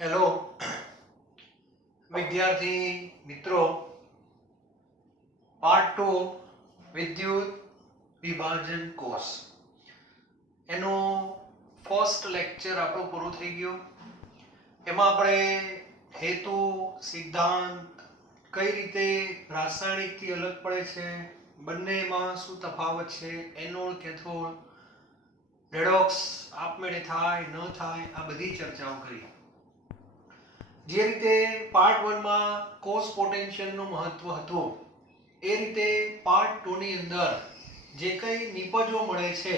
Hello વિદ્યાર્થી મિત્રો, part 2 વિદ્યુત વિભાજન કોર્સ એનો ફર્સ્ટ લેક્ચર આપણો પૂરો થઈ ગયો. એમાં આપણે હેતુ, સિદ્ધાંત, કઈ રીતે રાસાયણિકથી અલગ પડે છે, બંનેમાં શું તફાવત છે, એનોડ, કેથોડ, રેડોક્સ આપમેળે થાય ન થાય, આ બધી ચર્ચાઓ કરી. જે રીતે પાર્ટ 1 માં કોસ પોટેન્શિયલનું મહત્વ હતું, એ રીતે પાર્ટ 2 ની અંદર જે કંઈ નિપજો મળે છે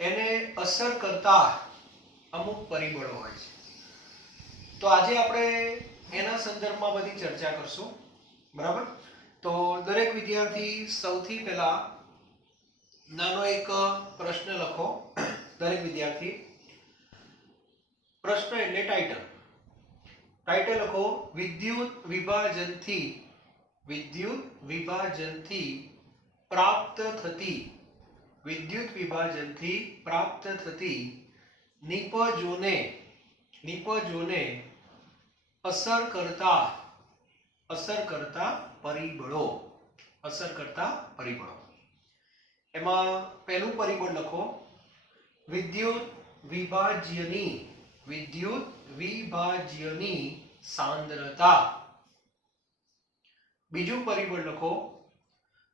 એને અસર કરતા અમુક પરિબળો હોય છે. તો આજે આપણે એના સંદર્ભમાં બધી ચર્ચા કરશું. બરાબર? તો દરેક વિદ્યાર્થી સૌથી પહેલા નાનો એક પ્રશ્ન લખો. દરેક વિદ્યાર્થી પ્રશ્ન એટલે ટાઇટલ લખો. વિદ્યુત વિભાજનથી પ્રાપ્ત થતી નિપજોને અસર કરતા પરિબળો. એમાં પહેલું પરિબળ લખો, વિદ્યુત વિભાજ્યની સાંદ્રતા. બીજું પરિબળ લખો,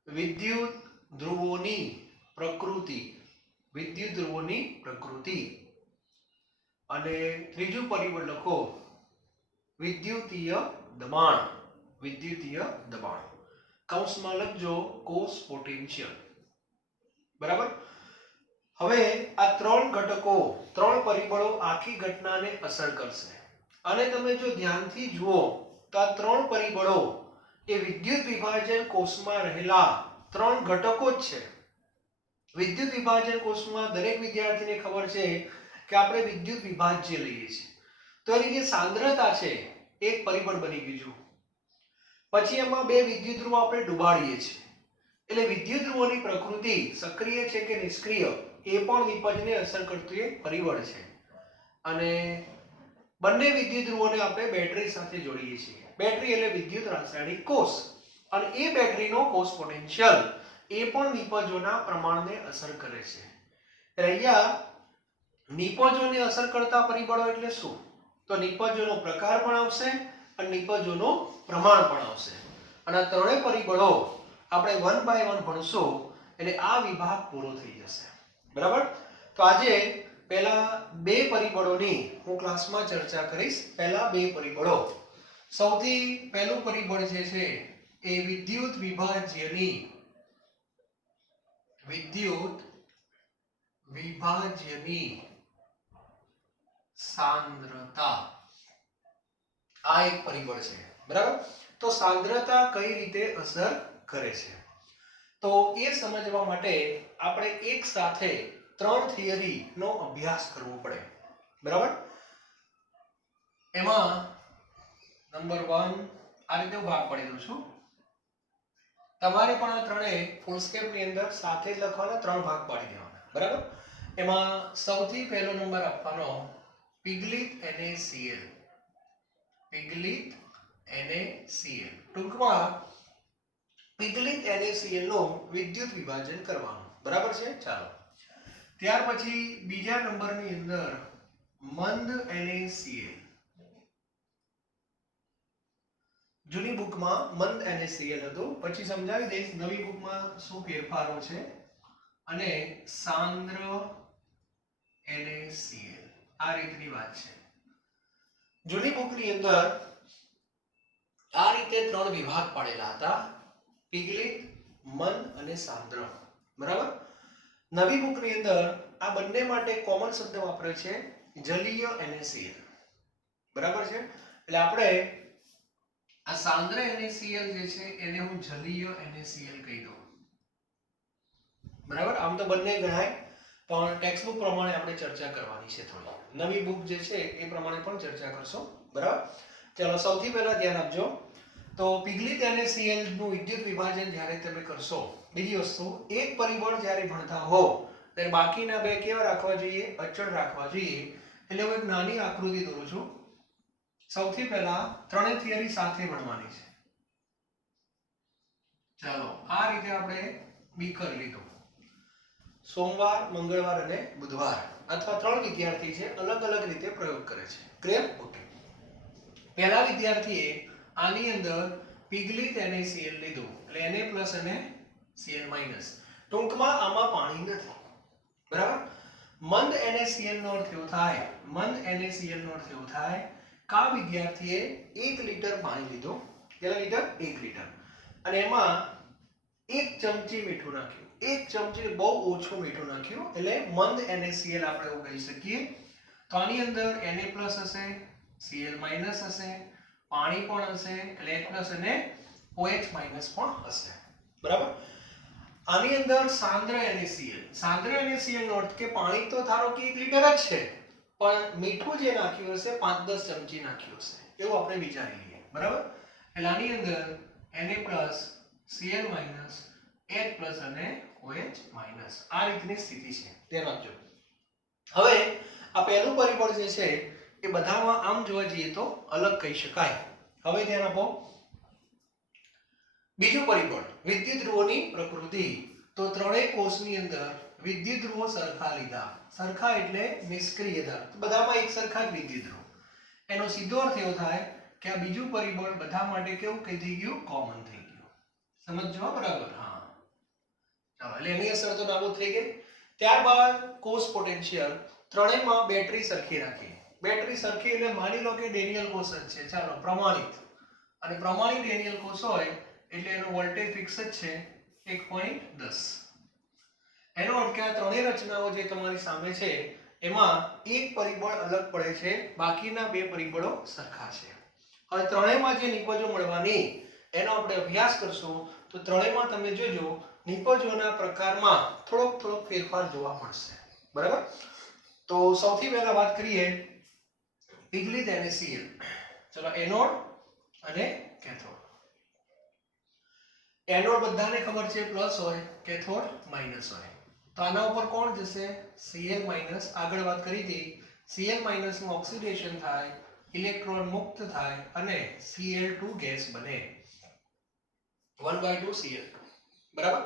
વિદ્યુત ધ્રુવોની પ્રકૃતિ. અને ત્રીજું પરિબળ લખો, વિદ્યુતીય દબાણ. કૌંસમાં લખજો કોસ પોટેન્શિયલ. બરાબર? હવે આ ત્રણ પરિબળો આખી ઘટનાને અસર કરશે. અને તમે જો ધ્યાનથી જુઓ તો આ ત્રણ પરિબળો એ વિદ્યુત વિભાજન કોષમાં રહેલા ત્રણ ઘટકો જ છે. વિદ્યુત વિભાજન કોષમાં દરેક વિદ્યાર્થીને ખબર છે કે આપણે વિદ્યુત વિભાજ્ય લઈએ છીએ. તો એની જે સાંદ્રતા છે એક પરિબળ બની ગયું. પછી એમાં બે વિદ્યુત ધ્રુવો આપણે ડુબાડીએ છીએ, એટલે વિદ્યુત ધ્રુવોની પ્રકૃતિ સક્રિય છે કે નિષ્ક્રિય એ પણ નિપજને અસર કરતું એક પરિબળ છે. અને બંને વિદ્યુત ધ્રુવોને આપણે બેટરી સાથે જોડીએ છીએ. બેટરી એટલે વિદ્યુત રાસાયણિક કોષ, અને એ બેટરીનો કોષ પોટેન્શિયલ એ પણ નિપજોના પ્રમાણને અસર કરે છે. અહીંયા નિપજોને અસર કરતા પરિબળો એટલે શું? તો નિપજોનો પ્રકાર પણ આવશે અને નિપજોનું પ્રમાણ પણ આવશે. અને આ ત્રણેય પરિબળો આપણે 1 by 1 ભણશું એટલે આ વિભાગ પૂરો થઈ જશે. બરાબર? તો આજે પહેલા બે પરિબળોની હું ક્લાસમાં ચર્ચા કરીશ. પહેલા બે પરિબળો. સૌથી પહેલું પરિબળ જે છે એ વિદ્યુત વિભાજ્યની સાંદ્રતા. આ એક પરિબળ છે. બરાબર? તો સાંદ્રતા કઈ રીતે અસર કરે છે, તો એ સમજવા માટે આપણે એક સાથે ત્રણ થિયરી નો અભ્યાસ કરવો પડે. બરાબર? એમાં નંબર 1 આ રીતે હું ભાગ પાડી દઉં છું. તમારે પણ આ ત્રણેય ફૂલ સ્કેપ ની અંદર સાથે જ લખવાના, ત્રણ ભાગ પાડી દેવાના. બરાબર? એમાં સૌથી પહેલો નંબર આપવાનો પિગલિત NaCl. ટૂંકમાં પિગલિત NaCl નું વિદ્યુત વિભાજન કરવાનું. બરાબર છે? ચાલો. ત્યાર પછી બીજા નંબરની અંદર મંદ NaCl. જૂની બુકમાં મંદ NaCl હતું, પછી સમજાવી દઈશ નવી બુકમાં શું ફેરફારો છે. અને સાંદ્ર NaCl. આ રીતની વાત છે. જૂની બુકની અંદર આ રીતે ત્રણ વિભાગ પાડેલા હતા: પિગલિત, મંદ અને સાંદ્ર. બરાબર? નવી બુકની અંદર આ બંને માટે કોમન શબ્દ વાપરે છે, જલીય NaCl. બરાબર છે? એટલે આપણે આ સાંદ્ર NaCl જે છે એને હું જલીય NaCl કહી દઉં. બરાબર? આમ તો બંને ગણાય, પણ ટેક્સ્ટ બુક પ્રમાણે આપણે ચર્ચા કરવાની છે. થોડી નવી બુક જે છે એ પ્રમાણે પણ ચર્ચા કરશો. બરાબર? ચાલો, સૌથી પહેલા ધ્યાન આપજો. તો પિગલિત NaCl નું વિદ્યુત વિભાજન જ્યારે તમે કરશો, બીજી વસ્તુ, એક પરિબળ જ્યારે ભણતા હો ત્યારે બાકીના બે કેવા રાખવા જોઈએ? અચળ રાખવા જોઈએ. એટલે હું એક નાની આકૃતિ દોરું છું. સૌથી પહેલા ત્રણેય થિયરી સાથે ભણવાની છે. ચાલો આ રીતે આપણે બીકર લીધું. સોમવાર, મંગળવાર અને બુધવાર અથવા ત્રણ વિદ્યાર્થી છે અલગ અલગ રીતે પ્રયોગ કરે છે. ક્લિયર? ઓકે. પહેલા વિદ્યાર્થીએ આની અંદર પિગલિત NaCl લીધું એટલે Na+ અને Cl-. ટૂંકમાં આમાં પાણી નથી. બરાબર? મંદ NaCl નો અર્થ એવો થાય, કે આ વિદ્યાર્થીએ 1 લિટર પાણી લીધું. કેટલા લિટર? 1 લિટર. અને એમાં 1 ચમચી મીઠું નાખ્યું. 1 ચમચી બહુ ઓછું મીઠું નાખ્યું એટલે મંદ NaCl આપણે એવું કહી શકીએ. તો આની અંદર Na+ હશે, Cl- હશે, પાણી પણ હશે એટલે H+ અને OH- પણ હશે. બરાબર? આની અંદર સાંદ્ર NaCl નો અર્થ કે પાણી તો ધારો કે 1 લિટર જ છે પણ મીઠું જે નાખ્યું હશે 5-10 ચમચી નાખ્યું હશે એવું આપણે વિચારી લઈએ. બરાબર? એટલે આની અંદર Na+, Cl-, H+ અને OH- આ રીતની સ્થિતિ છે. ધ્યાન આપજો. હવે આ પહેલું પરિબળ જે છે એ બધામાં આમ જોવા જઈએ તો અલગ કહી શકાય. હવે ધ્યાન આપો. બીજું પરિબળ વિદ્યુત ધ્રુવોની પ્રકૃતિ. તો ત્રણેય કોષની અંદર વિદ્યુત ધ્રુવો સરખા લીધા. સરખા એટલે નિષ્ક્રિયતા. બધામાં એક સરખા જ વિદ્યુત ધ્રુવ. એનો સીધો અર્થ એવો થાય કે આ બીજું પરિબળ બધા માટે કેવું થઈ ગયું? કોમન થઈ ગયું. સમજજો બરાબર? હા. ચાલો એટલે એની અસર તો નાબૂદ થઈ ગઈ. ત્યારબાદ કોષ પોટેન્શિયલ ત્રણેયમાં બેટરી સરખી રાખી. બેટરી સરખી એટલે માની લો કે ડેનિયલ કોષ જ છે. ચાલો પ્રમાણિત. અને પ્રમાણિત ડેનિયલ કોષ હોય એટલે એનો વોલ્ટેજ ફિક્સ જ છે 1.10. એનો અર્થ કે આ ત્રણેય રચનાઓ જે તમારી સામે છે એમાં એક પરિબળ અલગ પડે છે, બાકીના બે પરિબળો સરખા છે. હવે ત્રણેયમાં જે નિપજો મળવાની એનો આપણે અભ્યાસ કરશું તો ત્રણેયમાં તમે જોજો નિપજોના પ્રકારમાં થોડોક ફેરફાર જોવા મળશે. બરાબર? તો સૌથી પહેલા વાત કરીએ પિગલિત NaCl. ચલો એનોડ અને કેથોડ. એનોડ બધાને ખબર છે પ્લસ હોય, કેથોડ માઈનસ હોય. તો આના ઉપર કોણ જશે? Cl-. આગળ વાત કરી હતી Cl- નું ઓક્સિડેશન થાય, ઇલેક્ટ્રોન મુક્ત થાય અને Cl2 ગેસ બને. 1/2 Cl2. બરાબર?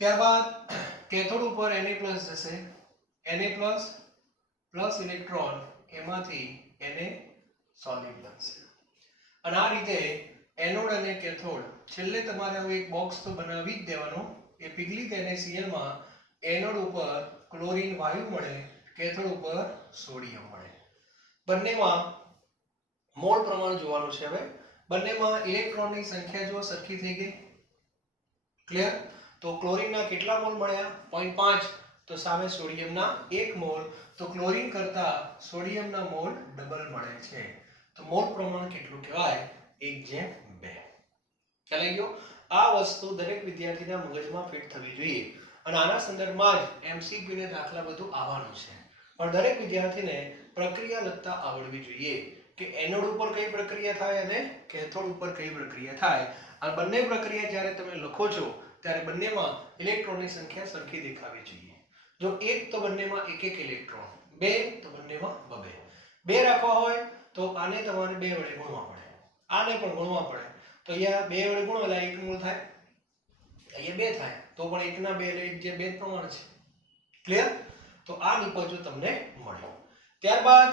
ત્યારબાદ કેથોડ ઉપર Na+ જશે. Na+ પ્લસ ઇલેક્ટ્રોન એમાંથી Na સોલિડ બનશે. અને આ રીતે એનોડ અને કેથોડ છેલ્લે તમારે હવે એક બોક્સ તો બનાવી જ દેવાનો. એ પિગલિત NaCl માં એનોડ ઉપર ક્લોરીન વાયુ મળે, કેથોડ ઉપર સોડિયમ મળે. બંનેમાં મોલ પ્રમાણ જોવાનું છે. હવે બંનેમાં ઇલેક્ટ્રોનની સંખ્યા જો સરખી થઈ ગઈ. ક્લિયર? તો ક્લોરીનના કેટલા મોલ મળ્યા? 0.5. તો સામે સોડિયમના 1 મોલ. તો ક્લોરીન કરતા સોડિયમના મોલ ડબલ મળે છે. તો મોલ પ્રમાણ કેટલું કહેવાય? 1:2. ખ્યાલ આવી ગયો? આ વસ્તુ દરેક વિદ્યાર્થીના મગજમાં ફિટ થવી જોઈએ અને આના સંદર્ભમાં જ MCQ ને દાખલા બધું આવવાનું છે. પણ દરેક વિદ્યાર્થીને પ્રક્રિયા લગતા આવડવી જોઈએ કે એનોડ ઉપર કઈ પ્રક્રિયા થાય અને કેથોડ ઉપર કઈ પ્રક્રિયા થાય. આ બંને પ્રક્રિયા જ્યારે તમે લખો છો ત્યારે બંનેમાં ઇલેક્ટ્રોનની સંખ્યા સરખી દેખાવી જોઈએ. જો એક તો બંનેમાં એક ઇલેક્ટ્રોન, બે તો બંનેમાં બબે. બે રાખવા હોય તો આને તમારે 2 વડે ગુણવા પડે, આને પણ ગુણવા પડે. તો અહીંયા 2 વડે ગુણો એટલે 1 મોલ થાય, અહીંયા 2 થાય તો પણ 1 ના 2 એટલે 1 જે 2 પ્રમાણ છે. ક્લિયર? તો આ નિપજો તમને મળ્યો. ત્યારબાદ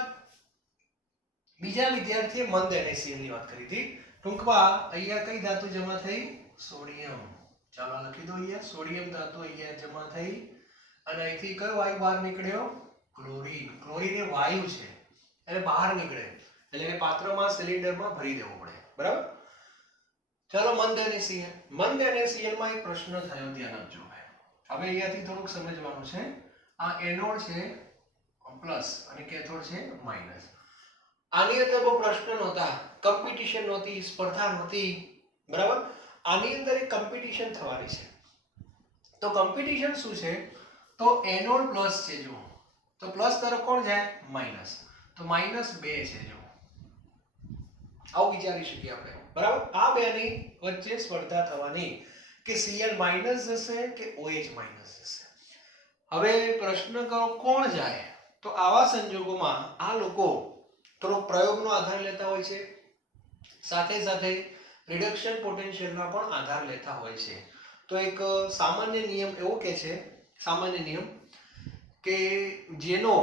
બીજા વિદ્યાર્થીએ મંદ NaCl ની વાત કરી હતી. ટૂંકમાં અહીંયા કઈ ધાતુ જમા થઈ? સોડિયમ. ચાલો લખી દો અહીંયા સોડિયમ ધાતુ અહીંયા જમા થઈ અને અહીંથી કયો વાયુ બહાર નીકળ્યો? ક્લોરીન. ક્લોરીન એ વાયુ છે એટલે બહાર નીકળે એટલે એને પાત્રમાં સિલિન્ડરમાં ભરી દેવું પડે. બરાબર? ચાલો મંદ NaCl. મંદ NaCl માં એક પ્રશ્ન થયો, ધ્યાન આપજો. હવે અહીંયાથી થોડુંક સમજવાનું છે. આ એનોડ છે પ્લસ અને કેથોડ છે માઈનસ. આની અંદર બહુ પ્રશ્ન નહોતા, કોમ્પિટિશન નહોતી, સ્પર્ધા નહોતી. બરાબર? આની અંદર એક કોમ્પિટિશન થવાની છે. તો કોમ્પિટિશન શું છે? તો એનોડ પ્લસ છે જો. તો પ્લસ તરફ કોણ જાય? માઈનસ. તો -2 છે જો. આવું વિચારી શકીએ આપણે. બરાબર? આ બેની વચ્ચે સ્પર્ધા થવાની કે Cl- જશે કે OH- જશે. હવે પ્રશ્ન કરો કોણ જાય? તો આવા સંજોગોમાં આ લોકો થોડો પ્રયોગનો આધાર લેતા હોય છે, સાથે સાથે રિડક્શન પોટેન્શિયલના પણ આધાર લેતા હોય છે. તો એક સામાન્ય નિયમ એવો કે છે, સામાન્ય નિયમ કે જેનો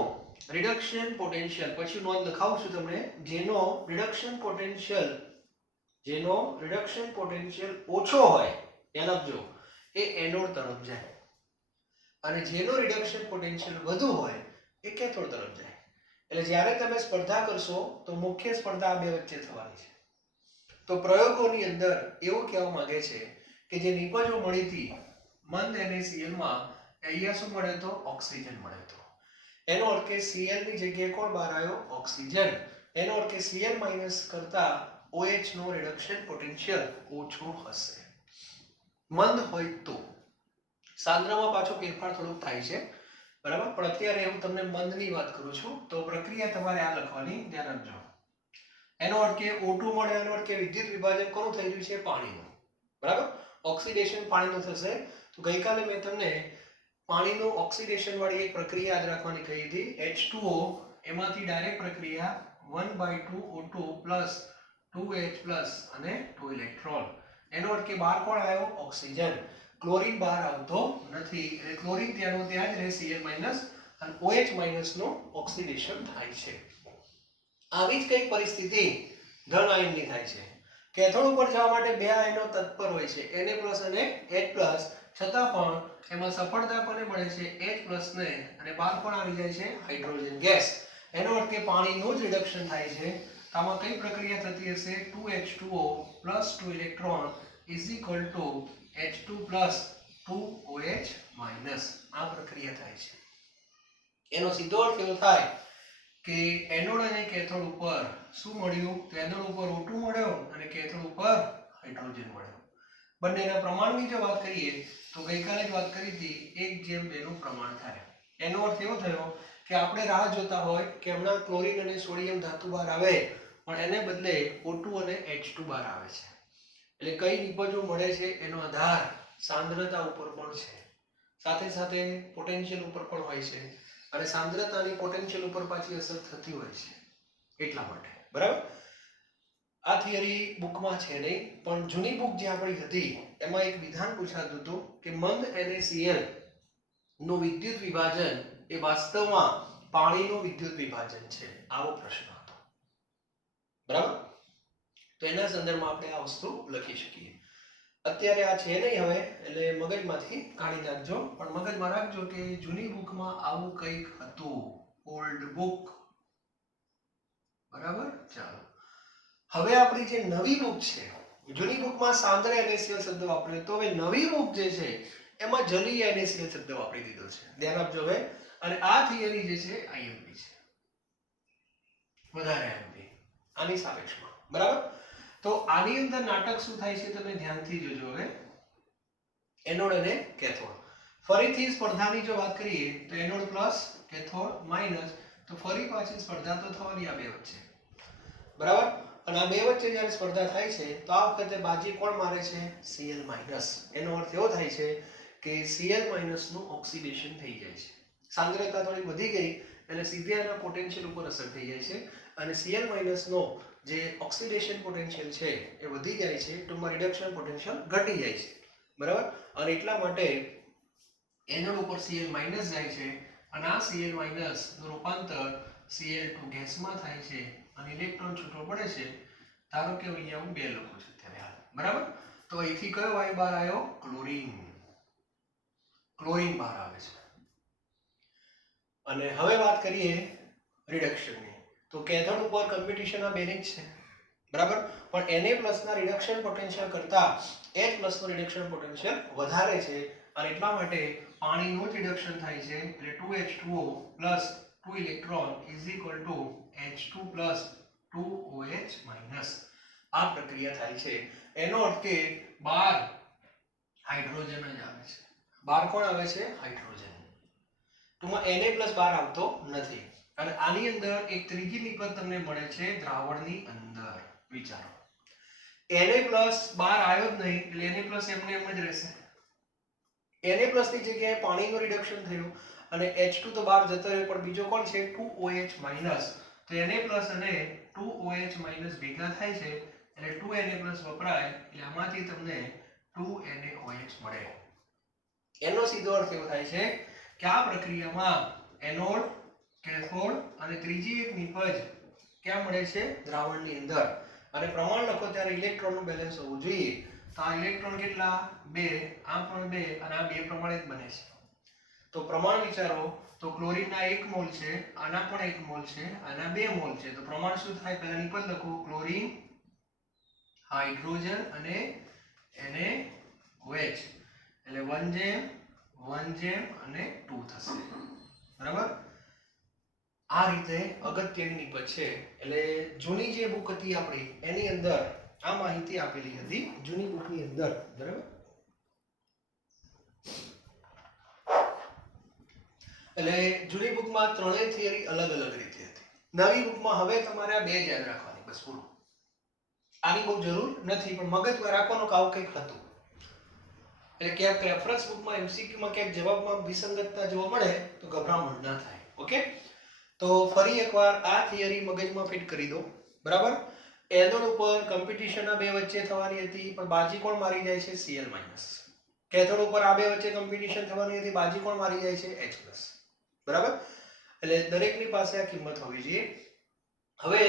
રિડક્શન પોટેન્શિયલ, પછી નોંધ લખાવું છું તમને, જેનો રિડક્શન પોટેન્શિયલ ઓછો હોય, યાદ રાખજો, એ એનોડ તરફ જાય, અને જેનો રિડક્શન પોટેન્શિયલ વધુ હોય એ કેથોડ તરફ જાય. એટલે જ્યારે તમે સ્પર્ધા કરશો તો મુખ્ય સ્પર્ધા આ બે વચ્ચે થવાની છે. તો પ્રયોગોની અંદર એવું કહેવા માંગે છે કે જે નિપજો મળી હતી મંદ NaCl માં, અહીંયા શું મળે તો ઓક્સિજન મળે તો. એનો અર્થ કે Cl ની જગ્યાએ કોણ બહાર આવ્યો? ઓક્સિજન. એનો અર્થ કે Cl માઈનસ કરતા OH નો રિડક્શન પોટેન્શિયલ ઓછો હશે. મંદ હોય તો સાંદ્રમાં પાછો ફેરફાર થોડોક થાય છે, બરાબર, પણ અત્યારે હું તમને મંદની વાત કરું છું. તો પ્રક્રિયા તમારે આ લખવાની, ધ્યાન રાખજો. એનો અર્થ કે O2 મળે, એનો અર્થ કે વિદ્યુત વિભાજન કોનું થઈ રહ્યું છે? પાણીનું, બરાબર. ઓક્સિડેશન પાણીનું થશે. તો ગઈકાલે મેં તમને પાણીનું ઓક્સિડેશન વાળી એક પ્રક્રિયા યાદ રાખવાની કહી હતી, H2O, એમાંથી ડાયરેક્ટ પ્રક્રિયા 1/2 O2 2H અને 2 ઇલેક્ટ્રોન. એનો અર્થ કે બહાર કોણ આવ્યો? ઓક્સિજન. ક્લોરીન બહાર આવતો નથી, એટલે ક્લોરીન ત્યાંનો ત્યાં જ રહે, Cl- અને OH- નો ઓક્સિડેશન થાય છે. આવી જ કઈ પરિસ્થિતિ ધન આયનની થાય છે. કેથોડ ઉપર જવા માટે બે આયનો તત્પર હોય છે, Na+ અને H+, છતાં પણ એમાં સફળતા કોને મળે છે? H+ ને, અને બહાર પણ આવી જાય છે હાઇડ્રોજન ગેસ. એનો અર્થ કે પાણીનું જ રિડક્શન થાય છે. આમાં કઈ પ્રક્રિયા થતી હશે? 2H2O + 2 electron = H2 + 2OH-. આ પ્રક્રિયા થાય છે. એનો સીધો અર્થ એવો થાય કે એનોડ અને કેથોડ ઉપર શું મળ્યું? તો એનોડ ઉપર O2 મળ્યો અને કેથોડ ઉપર હાઇડ્રોજન મળ્યો. બંનેના પ્રમાણની જો વાત કરીએ તો ગઈકાલે જ વાત કરી હતી, 1:2 નું પ્રમાણ થાય. એનો અર્થ એવો થયો કે આપણે રાહ જોતા હોય કે હમણાં ક્લોરીન અને સોડિયમ ધાતુ બહાર આવે, પણ એને બદલે O2 અને H2 બહાર આવે છે. એટલે કઈ નિપજો મળે છે એનો આધાર સાંદ્રતા ઉપર પણ છે, સાથે સાથે પોટેન્શિયલ ઉપર પણ હોય છે, અને સાંદ્રતાની પોટેન્શિયલ ઉપર પાછી અસર થતી હોય છે, એટલા માટે, બરાબર. આ થિયરી બુકમાં છે નહીં, પણ જૂની બુક જે આપણી હતી એમાં એક વિધાન પૂછાતું હતું કે મંદ NaCl નું વિદ્યુત વિભાજન એ વાસ્તવમાં પાણીનું વિદ્યુત વિભાજન છે, આવો પ્રશ્ન હતો, બરાબર. તો એના સંદર્ભમાં આપણે આ વસ્તુ લખી શકીએ. અત્યારે આ છે નહીં હવે, એટલે મગજમાંથી કાઢી નાખજો, પણ મગજમાં રાખજો કે જૂની બુકમાં આવું કંઈક હતું, ઓલ્ડ બુક, બરાબર. ચાલો, હવે આપણી જે નવી બુક છે, જૂની બુકમાં સાંદ્ર NaCl શબ્દ વાપર્યો, તો હવે નવી બુક જે છે એમાં જલીય NaCl શબ્દ વાપરી દીધો છે, ધ્યાન આપજો હવે. અને આ થિયરી જે છે IMP છે, વધારે IMP આની સાપેક્ષમાં, બરાબર. તો આની અંદર નાટક શું થાય છે તમે ધ્યાનથી જોજો હવે. એનોડ અને કેથોડ, ફરીથી સ્પર્ધાની જો વાત કરીએ તો એનોડ પ્લસ કેથોડ માઈનસ, તો ફરી પાછી સ્પર્ધા તો થવાની આ બે વચ્ચે, બરાબર. અને આ બે વચ્ચે જ્યારે સ્પર્ધા થાય છે તો આ વખતે બાજી કોણ મારે છે? Cl-. એનો અર્થ એવો થાય છે કે Cl- નું ઓક્સિડેશન થઈ જાય છે. સાંદ્રતા થોડી વધી ગઈ એટલે સીધે એના પોટેન્શિયલ ઉપર અસર થઈ જાય છે, અને Cl- નો જે ઓક્સિડેશન પોટેન્શિયલ છે એ વધી જાય છે, ટૂંકમાં રિડક્શન પોટેન્શિયલ ઘટી જાય છે, બરાબર. અને એટલા માટે એનોડ ઉપર Cl- જાય છે, અને આ Cl- નું રૂપાંતર Cl2 ગેસમાં થાય છે, અને ઇલેક્ટ્રોન છૂટો પડે છે. ધારો કે અહીંયા હું 2 લખું છું અત્યારે હાલ, બરાબર. તો અહીંથી કયો વાયુ બહાર આવ્યો? ક્લોરીન. ક્લોરીન બહાર આવે છે. અને હવે વાત કરીએ રિડક્શનની, તો કેથોડ ઉપર કોમ્પિટિશન આ બેની જ છે, બરાબર. પણ Na+ ના રિડક્શન પોટેન્શિયલ કરતા H+ નું રિડક્શન પોટેન્શિયલ વધારે છે, અને એટલા માટે પાણીનું જ રિડક્શન થાય છે, એટલે 2H2O + 2 ઇલેક્ટ્રોન = H2 + 2OH-. આ પ્રક્રિયા થાય છે. એનો અર્થ કે બહાર હાઇડ્રોજન જ આવે છે. બહાર કોણ આવે છે? હાઇડ્રોજન. ટૂંકમાં Na+ બહાર આવતો નથી. અને આની અંદર એક ત્રીજી નિપજ તમને મળે છે દ્રાવણની અંદર, વિચારો. Na+ બહાર આવ્યો જ નહીં, એટલે Na+ એમને એમ જ રહેશે. Na+ ની જગ્યાએ પાણીનું રિડક્શન થયું, અને H2 તો બહાર જતો રહ્યો, પણ બીજો કોણ છે? 2OH-. તો Na+ અને 2OH માઈનસ ભેગા થાય છે એટલે 2Na+ વપરાય એટલે આમાંથી તમને 2NaOH મળે. એનો સીધો અર્થ એવો થાય છે કે આ પ્રક્રિયામાં એનોડ, કેથોડ અને ત્રીજી એક નિપજ ક્યાં મળે છે? દ્રાવણની અંદર. અને પ્રમાણ લખો ત્યારે ઇલેક્ટ્રોનનું બેલેન્સ હોવું જોઈએ. તો આ ઇલેક્ટ્રોન કેટલા? 2, આ પણ 2 અને આ 2 પ્રમાણિત બને છે. તો પ્રમાણ વિચારો તો ક્લોરીનના 1 મોલ છે, આના પણ 1 મોલ છે, આના 2 મોલ છે. તો પ્રમાણ શું થાય? પહેલા નિપજ લખો, ક્લોરીન, હાઇડ્રોજન અને NaOH એટલે 1:1 અને 2 થશે. બરાબર? આ રીતે અગત્યની નિપજ છે. એટલે જૂની જે બુક હતી આપણી એની અંદર આ માહિતી આપેલી હતી, જૂની બુકની અંદર. બરાબર? એટલે જૂની બુકમાં ત્રણેય થિયરી અલગ અલગ રીતે હતી. નવી બુકમાં હવે તમારે આ બે જ યાદ રાખવાની, બસ પૂરું. આની બહુ જરૂર નથી, પણ મગજમાં રાખવાનું કે આવું કંઈક હતું. એટલે ક્યાંક રેફરન્સ બુકમાં એમસીક્યુમાં ક્યાંક જવાબમાં વિસંગતતા જોવા મળે તો ગભરામણ ના થાય. ઓકે? તો ફરી એકવાર આ થિયરી મગજમાં ફિટ કરી દો. બરાબર? એનોડ ઉપર કોમ્પિટિશન આ બે વચ્ચે થવાની હતી, પણ બાજી કોણ મારી જાય છે? Cl-. કેથોડ ઉપર આ બે વચ્ચે કોમ્પિટિશન થવાની હતી, બાજી કોણ મારી જાય છે? H+. બરાબર? એટલે દરેકની પાસે આ કિંમત હોવી જોઈએ. હવે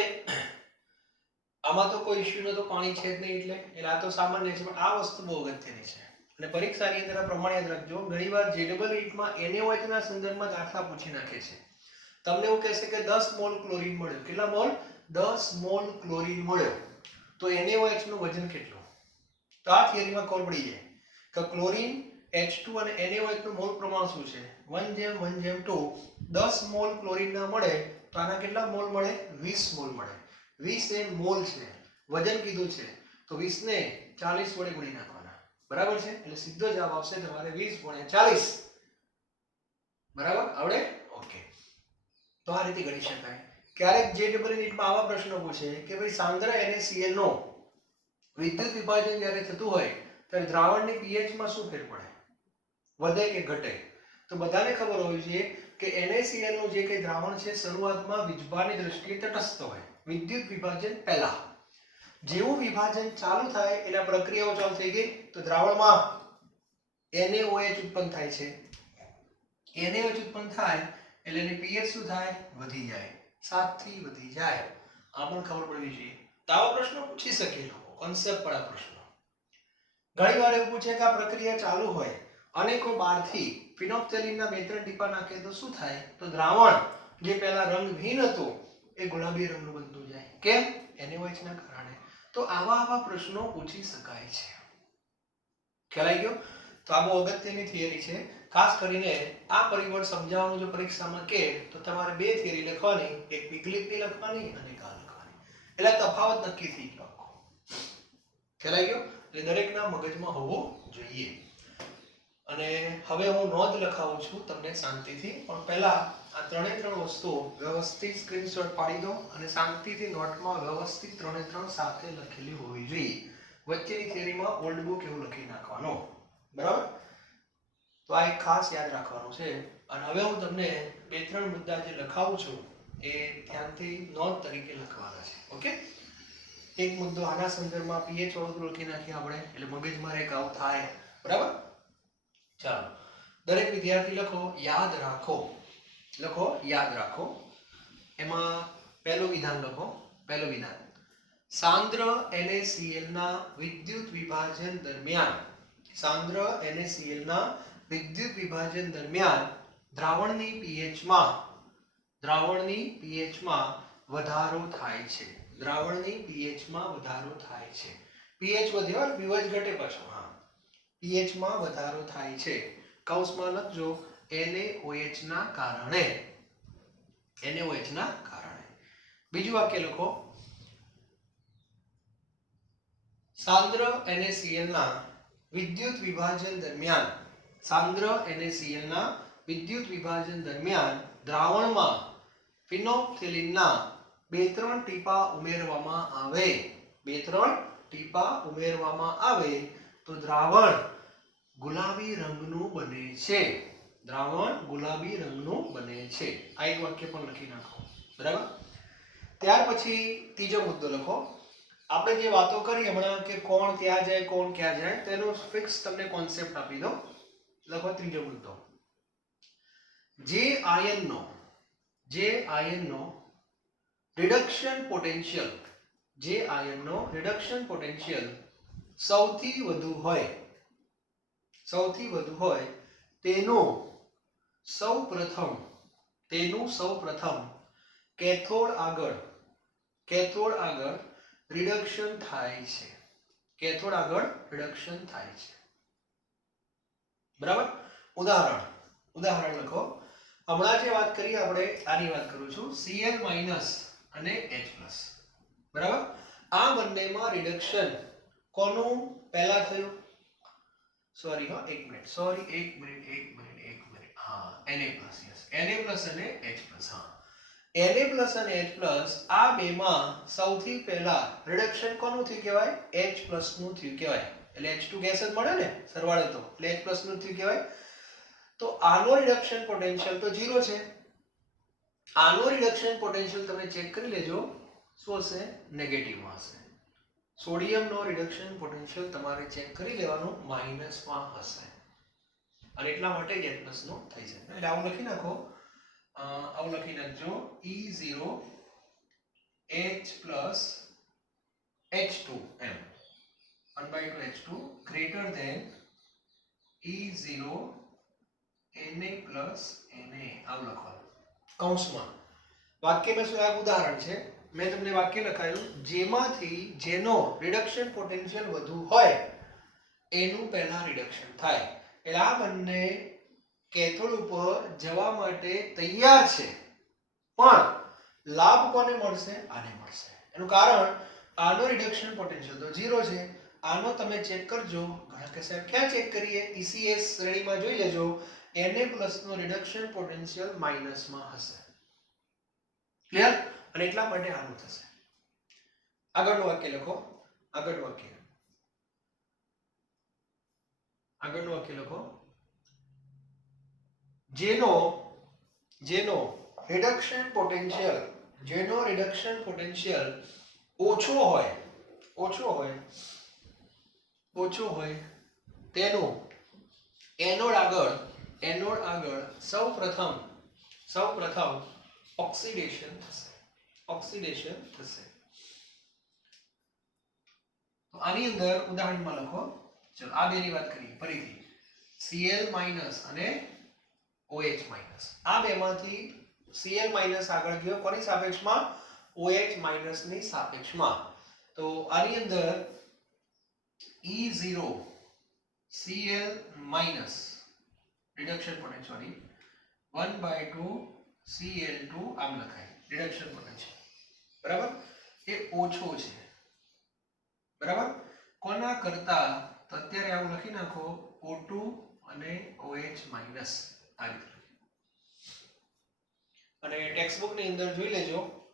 આમાં તો કોઈ ઇશ્યુ નતો, પાણી છે જ નહીં એટલે આ તો સામાન્ય છે, પણ આ વસ્તુ બહુ અગત્યની છે. અને પરીક્ષાની અંદર આ પ્રમાણે યાદ રાખજો. ઘણીવાર JEE માં NaOH ના સંદર્ભમાં દાખલા પૂછી નાખે છે. તમને એવું કહેશે કે 10 મોલ ક્લોરીન મળ્યો. કેટલા મોલ? 10 મોલ ક્લોરીન મળ્યો. તો NaOH નું વજન કેટલું? તો આ થિયરીમાં ખબર પડી જાય કે ક્લોરીન, H2 અને NaOH નું મોલ પ્રમાણ શું છે? 1:1:2. 10 મોલ ક્લોરીન ના મળે તો આના કેટલા મોલ મળે? 20 મોલ મળે. 20 એ મોલ છે, વજન કીધું છે, તો 20 ને 40 વડે ગુણી નાખવાના. બરાબર છે? એટલે સીધો જવાબ આવશે તમારે 20 × 40. બરાબર? આવડે? ઓકે. તો આ રીતે ગણી શકાય. ક્યારેક JEE નીટમાં આવા પ્રશ્નો પૂછે કે ભાઈ સાંદ્ર NaCl નો વિદ્યુત વિભાજન જ્યારે થતું હોય ત્યારે દ્રાવણની pH માં શું ફેર પડે? વધે કે ઘટે? તો બધાને ખબર હોવી જોઈએ કે NaCl નું જે કંઈ દ્રાવણ છે શરૂઆતમાં વીજભારની દ્રષ્ટિએ તટસ્થ હોય, વિદ્યુત વિભાજન પહેલા. જેવું વિભાજન ચાલુ થાય એટલે પ્રક્રિયાઓ ચાલુ થઈ ગઈ તો દ્રાવણમાં NaOH ઉત્પન્ન થાય છે. NaOH ઉત્પન્ન થાય એટલે એની pH શું થાય? વધી જાય. 7 થી વધી જાય. આ પણ ખબર પડવી જોઈએ. તો આવા પ્રશ્નો પૂછી શકે લોકો, કોન્સેપ્ટ વાળા પ્રશ્નો. ઘણીવાર એવું પૂછે કે આ પ્રક્રિયા ચાલુ હોય અને કોઈ બહારથી ફિનોપ્થેલિનના 2-3 ટીપા નાખે તો શું થાય? તો દ્રાવણ જે પહેલા રંગહીન હતું એ ગુલાબી રંગનું બનતું જાય. કેમ? NaOH ના કારણે. તો આવા પ્રશ્નો પૂછી શકાય છે. ખ્યાલ આવી ગયો? તો આ બહુ અગત્યની થિયરી છે. ખાસ કરીને આ પરિબળ સમજાવવાનું જો પરીક્ષામાં કે તો તમારે બે થિયરી લખવાની, એક વિકલિતની લખવાની અને એક આ લખવાની. એટલે તફાવત નક્કી થઈ ગયો. ખ્યાલ આવી ગયો? એટલે દરેકના મગજમાં હોવું જોઈએ. અને હવે હું નોંધ લખાવું છું તમને શાંતિથી, પણ પહેલા આ ત્રણે ત્રણ વસ્તુઓ વ્યવસ્થિત સ્ક્રીનશોટ પાડી દો અને શાંતિથી નોટમાં વ્યવસ્થિત ત્રણે ત્રણ સાથે લખેલી હોવી જોઈએ. વચ્ચેની થિયરીમાં ઓલ્ડ બુક એવું લખી નાખવાનો. બરાબર? તો આ એક ખાસ યાદ રાખવાનું છે. અને હવે હું તમને 2-3 મુદ્દા જે લખાવું છું એ ધ્યાનથી નોંધ તરીકે લખવાના છે. ઓકે? એક મુદ્દો આના સંદર્ભમાં pH વાળું લખી નાખીએ આપણે, એટલે મગજમાં એક આવું થાય. બરાબર? ચાલો, દરેક વિદ્યાર્થી લખો, યાદ રાખો. લખો, યાદ રાખો. એમાં પહેલું વિધાન લખો. પહેલું વિધાન, સાંદ્ર NaCl ના વિદ્યુત વિભાજન દરમિયાન, સાંદ્ર NaCl ના વિદ્યુત વિભાજન દરમિયાન દ્રાવણની pH માં વધારો થાય છે. દ્રાવણની pH માં વધારો થાય છે. pH વધ્યો, વિવજ ઘટે પાછો. હા, pH માં વધારો થાય છે. કૌંસમાં લખજો NaOH ના કારણે. NaOH ના કારણે. બીજું વાક્ય લખો, સાંદ્ર NaCl ના વિદ્યુત વિભાજન દરમિયાન, સાંદ્ર NaCl ના વિદ્યુત વિભાજન દરમિયાન દ્રાવણમાં ફિનોપ્થેલિનના 2-3 ટીપા ઉમેરવામાં આવે. 2-3 ટીપા ઉમેરવામાં આવે તો દ્રાવણ ગુલાબી રંગનું બને છે. દ્રાવણ ગુલાબી રંગનું બને છે. આ એક વાક્ય પણ લખી નાખો. બરાબર? ત્યાર પછી ત્રીજો મુદ્દો લખો. આપણે જે વાતો કરી હમણાં કે કોણ ક્યાં જાય કોણ ક્યાં જાય તેનો ફિક્સ તમને કોન્સેપ્ટ આપી દો. લખો ત્રીજો મુદ્દો. જે આયનનો રિડક્શન પોટેન્શિયલ સૌથી વધુ હોય તેનું સૌપ્રથમ કેથોડ આગળ રિડક્શન થાય છે. બરાબર. ઉદાહરણ લખો. હમણાં જે વાત કરી આપણે આની વાત કરું છું. Cl- અને H+. બરાબર. આ બંનેમાં રિડક્શન કોનું પહેલા થયું? સોરી એક મિનિટ. હા, Na+. યસ, Na+ અને H+. હા, Na+ અને H+ આ બેમાં સૌથી પહેલા રિડક્શન કોનું થયું કહેવાય? H+ નું થયું કહેવાય. એટલે H2 ગેસ જ મળે ને સરવાળે તો, એટલે H+ નું થયું કહેવાય. તો આનો રિડક્શન પોટેન્શિયલ તો 0 છે. આનો રિડક્શન પોટેન્શિયલ તમે ચેક કરી લેજો, શું હશે? નેગેટિવમાં હશે. સોડિયમનો રિડક્શન પોટેન્શિયલ તમારે ચેક કરી લેવાનું, માઇનસમાં હશે. અને એટલા માટે જ H+ નો થઈ જાય. એટલે આવું લખી નાખો. આવું લખી નાખજો E0 H+ H2 એમ 1/2 H2 greater than E0 Na+Na. આવું લખવાનું કૌંસમાં. વાક્યમાં શું એક ઉદાહરણ છે. મેં તમને વાક્ય લખાયું જેનો રિડક્શન પોટેન્શિયલ વધુ હોય એનું પહેલા રિડક્શન થાય. એટલે આ બંને કેથોડ ઉપર જવા માટે તૈયાર છે, પણ લાભ કોને મળશે? આને મળશે. એનું કારણ આનો રિડક્શન પોટેન્શિયલ તો 0 છે. આનો તમે ચેક કરજો. ઘણા કે સાહેબ ક્યાં ચેક કરીએ? ECS શ્રેણીમાં જોઈ લેજો. Na+ નો રિડક્શન પોટેન્શિયલ માઇનસમાં હશે. ક્લિયર? અને એટલા માટે આનું થશે. આગળનું વાક્ય લખો. આગળનું વાક્ય લખો. જેનો રિડક્શન પોટેન્શિયલ ઓછો હોય તેનું એનોડ આગળ સૌપ્રથમ ઓક્સિડેશન થશે. તો આની અંદર ઉદાહરણમાં લખો. ચલો આ બેની વાત કરીએ ફરીથી. Cl- અને OH-. આ બેમાંથી Cl- આગળ ગયો કોની સાપેક્ષમાં? OH- ની સાપેક્ષમાં. તો આની અંદર E0 Cl- reduction potential 1/2 Cl2 આમ લખાય રિડક્શન પોટેન્શિયલ. બરાબર. એ ઓછો છે. બરાબર. કોના કરતા? તો અત્યારે આવું લખી નાખો O2 અને OH- આ રીતે. અને ટેક્સ્ટબુક ની અંદર જોઈ લેજો.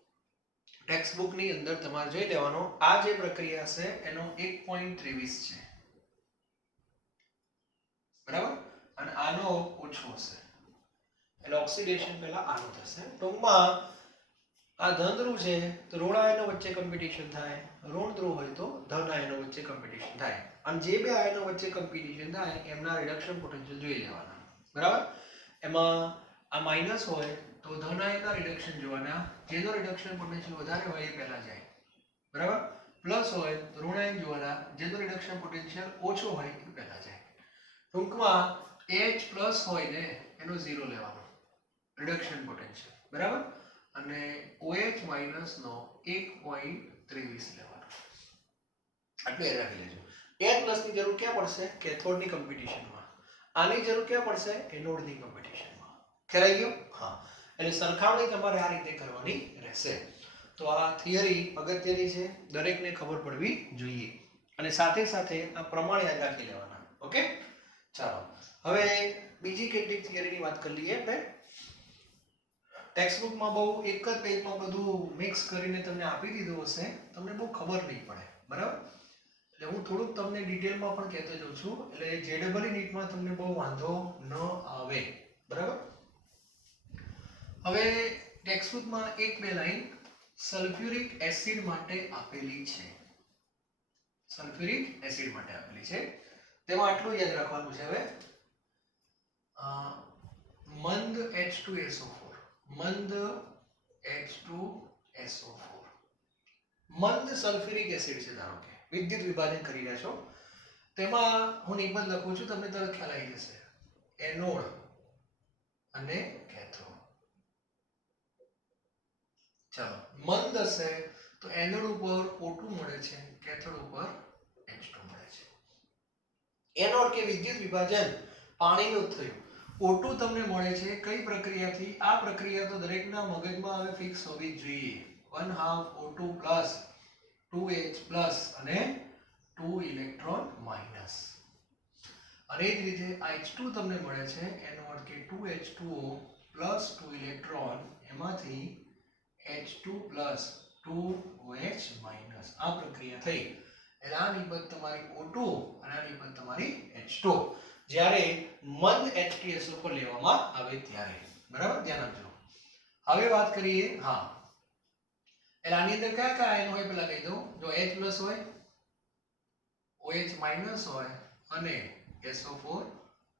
ટેક્સ્ટબુક ની અંદર તમારે જોઈ લેવાનો આ જે પ્રક્રિયા છે એનો 1.23 છે. બરાબર. અને આનો ઓછો હશે. એટલે ઓક્સિડેશન પહેલા આનું થશે. ટૂંકમાં આ ધન ધ્રુવ છે તો ઋણ આયનો વચ્ચે કોમ્પિટિશન થાય, ઋણ ધ્રુવ હોય તો ધન આયનો વચ્ચે કોમ્પિટિશન થાય. અને જે બે આયનો વચ્ચે કોમ્પિટિશન થાય એમના રિડક્શન પોટેન્શિયલ જોઈ લેવાના. બરાબર. એમાં આ માઈનસ હોય તો ધન આયનના રિડક્શન જોવાના, જેનો રિડક્શન પોટેન્શિયલ વધારે હોય એ પહેલા જાય. બરાબર. પ્લસ હોય તો ઋણ આયન જોવાના, જેનો રિડક્શન પોટેન્શિયલ ઓછો હોય એ પહેલા જાય. ટૂંકમાં H+ હોય ને એનો 0 લેવાનો રિડક્શન પોટેન્શિયલ. બરાબર. અને OH- નો 1.23 લેવાનો. આટલું યાદ રાખી લેજો. H+ ની જરૂર ક્યાં પડશે? કેથોડની કોમ્પિટિશનમાં. આની જરૂર ક્યાં પડશે? એનોડની કોમ્પિટિશનમાં. ખ્યાલ આવી ગયો? હા. એટલે સરખામણી તમારે આ રીતે કરવાની રહેશે. તો આ થિયરી અગત્યની છે, દરેકને ખબર પડવી જોઈએ. અને સાથે સાથે આ પ્રમાણ યાદ રાખી લેવાના. ઓકે? ચાલો. હવે બીજી કેટલીક થિયરીની વાત કરી લઈએ આપણે. ટેક્સ્ટબુકમાં બહુ એક જ પેજમાં બધું મિક્સ કરીને તમને આપી દીધું હશે, તમને બહુ ખબર નહીં પડે. બરાબર. એટલે હું થોડુંક તમને ડિટેલમાં પણ કહેતો જાઉં છું, એટલે JEE નીટમાં તમને બહુ વાંધો ન આવે. બરાબર. હવે ટેક્સ્ટબુકમાં એક બે લાઈન સલ્ફ્યુરિક એસિડ માટે આપેલી છે. સલ્ફ્યુરિક એસિડ માટે આપેલી છે. તેમાં આટલું યાદ રાખવાનું છે. હવે મંદ H2SO4, મંદ H2SO4 મંદ સલ્ફ્યુરિક એસિડ છે. ધારો કે વિદ્યુત વિભાજન કરી રહ્યા છો, તેમાં હું નિબંધ લખું છું, તમને તરત ખ્યાલ આવી જશે. એનોડ અને કેથોડ. ચાલો, મંદ હશે તો એનોડ ઉપર O2 મળે છે, કેથોડ ઉપર H2 મળે છે. એનોડ કે વિદ્યુત વિભાજન પાણીનું થયું. O2 તમને મળે છે કઈ પ્રક્રિયાથી? આ પ્રક્રિયા તો દરેકના મગજમાં હવે ફિક્સ હોવી જ જોઈએ. 1/2 O2 પ્લસ 2H પ્લસ અને 2 ઇલેક્ટ્રોન માઇનસ. અને એ જ રીતે H2 તમને મળે છે, એનો અર્થ કે 2H2O પ્લસ 2 ઇલેક્ટ્રોન, એમાંથી H2 પ્લસ 2OH માઇનસ. આ પ્રક્રિયા થઈ એટલે આ નિબંધ તમારી O2 અને આ નિબંધ તમારી H2 જ્યારે મંદ H2SO4 લેવામાં આવે ત્યારે. બરાબર, ધ્યાન આપજો. હવે વાત કરીએ. હા, એટલે આની અંદર કયા કયા આયન હોય પેલા કહી દઉં. જો H પ્લસ હોય, OH માઇનસ હોય અને SO4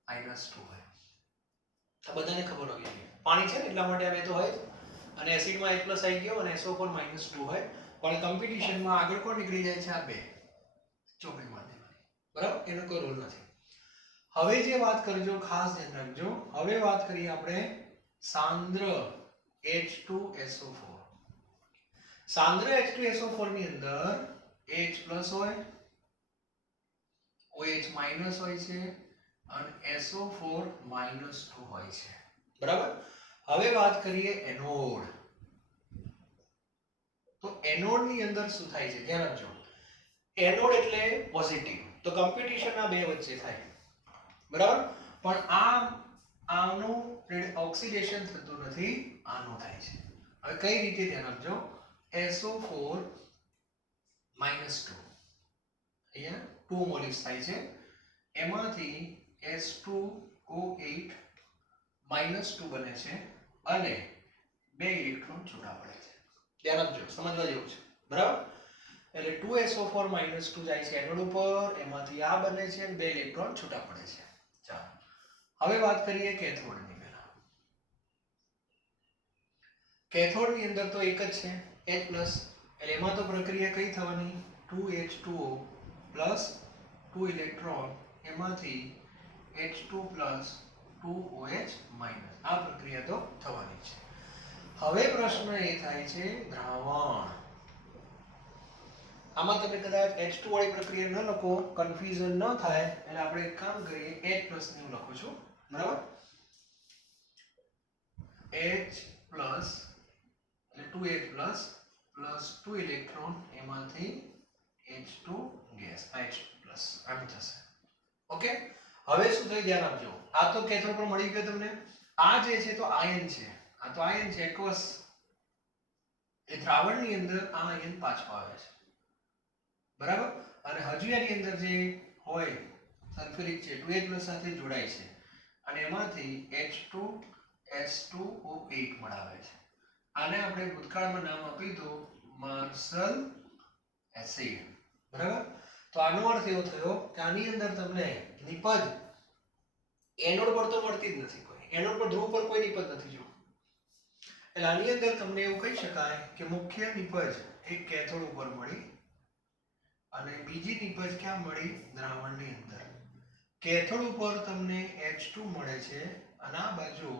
માઇનસ 2 હોય. આ બધાને ખબર હોવી જોઈએ. પાણી છે ને એટલા માટે આ બે તો હોય જ, અને એસિડમાં H પ્લસ આવી ગયો અને SO4 માઇનસ 2 હોય. પણ કોમ્પિટિશનમાં આગળ કોણ નીકળી જાય છે? આ બે ચોકડીમાં દેવાની. બરાબર, એનો કોઈ રોલ નથી. હવે જે વાત કરજો, ખાસ ધ્યાન રાખજો. હવે વાત કરીએ આપણે સાંદ્ર H2SO4. સાંદ્ર H2SO4 ની અંદર H પ્લસ હોય, OH માઇનસ હોય છે અને SO4 માઇનસ 2 હોય છે. બરાબર. હવે વાત કરીએ એનોડ. તો એનોડ ની અંદર શું થાય છે? ધ્યાન આપજો. એનોડ એટલે પોઝિટિવ. તો કોમ્પિટિશન આ બે વચ્ચે થાય. બરાબર, પણ આનું ઓક્સિડેશન થતું નથી, આનું થાય છે. હવે કઈ રીતે? ધ્યાન આપજો. SO4 માઇનસ 2, અહીંયા 2 મોલિક્સ થાય છે, એમાંથી H2O8 માઇનસ 2 બને છે અને 2 ઇલેક્ટ્રોન છૂટા પડે છે. ધ્યાન આપજો, સમજવા જેવું છે. બરાબર, એટલે 2SO4 માઇનસ 2 જાય છે એનોડ ઉપર, એમાંથી આ બને છે અને 2 ઇલેક્ટ્રોન છૂટા પડે છે. ચાલો, હવે વાત કરીએ કેથોડની. પહેલા કેથોડની અંદર તો એક જ છે, H પ્લસ. એટલે એમાં તો પ્રક્રિયા કઈ થવાની? 2H2O પ્લસ 2 ઇલેક્ટ્રોન, એમાંથી H2 પ્લસ 2OH માઇનસ. આ પ્રક્રિયા તો થવાની છે. હવે પ્રશ્ન એ થાય છે દ્રાવણ. આમાં તમે કદાચ H2 વાળી પ્રક્રિયા ન લખો, કન્ફ્યુઝન ન થાય, એટલે આપણે એક કામ કરીએ, H પ્લસ ની હું લખું છું. બરાબર, H પ્લસ એટલે 2H પ્લસ પ્લસ 2 ઇલેક્ટ્રોન, એમાંથી H2 ગેસ, H પ્લસ. આમ થશે. ઓકે, હવે શું થયું? ધ્યાન આપજો. આ તો કેથોડ પર મળી ગયો તમને. આ જે છે તો આયન છે, આ તો આયન છે એકવસ. એ દ્રાવણની અંદર આ આયન પાછો આવે છે. બરાબર, અને હજુ એની અંદર જે હોય સલ્ફ્યુરિક છે, 2H+ સાથે જોડાય છે અને એમાંથી H2S2O8 મળાવે છે. આને આપણે ભૂતકાળમાં નામ આપ્યું હતું માર્શલ એસિડ. બરાબર, તો આનો અર્થ એવો થયો કે આની અંદર તમને નિપજ એનોડ પર તો મળતી જ નથી. કોઈ એનોડ પર ધ્રુવ પર કોઈ નિપજ નથી. જો એટલે આની અંદર તમને એવું કહી શકાય કે મુખ્ય નિપજ એક કેથોડ ઉપર મળી અને બીજી નિપજ ક્યાં મળી? દ્રાવણની અંદર. કેથોડ ઉપર તમને H2 મળે છે અને આ બાજુ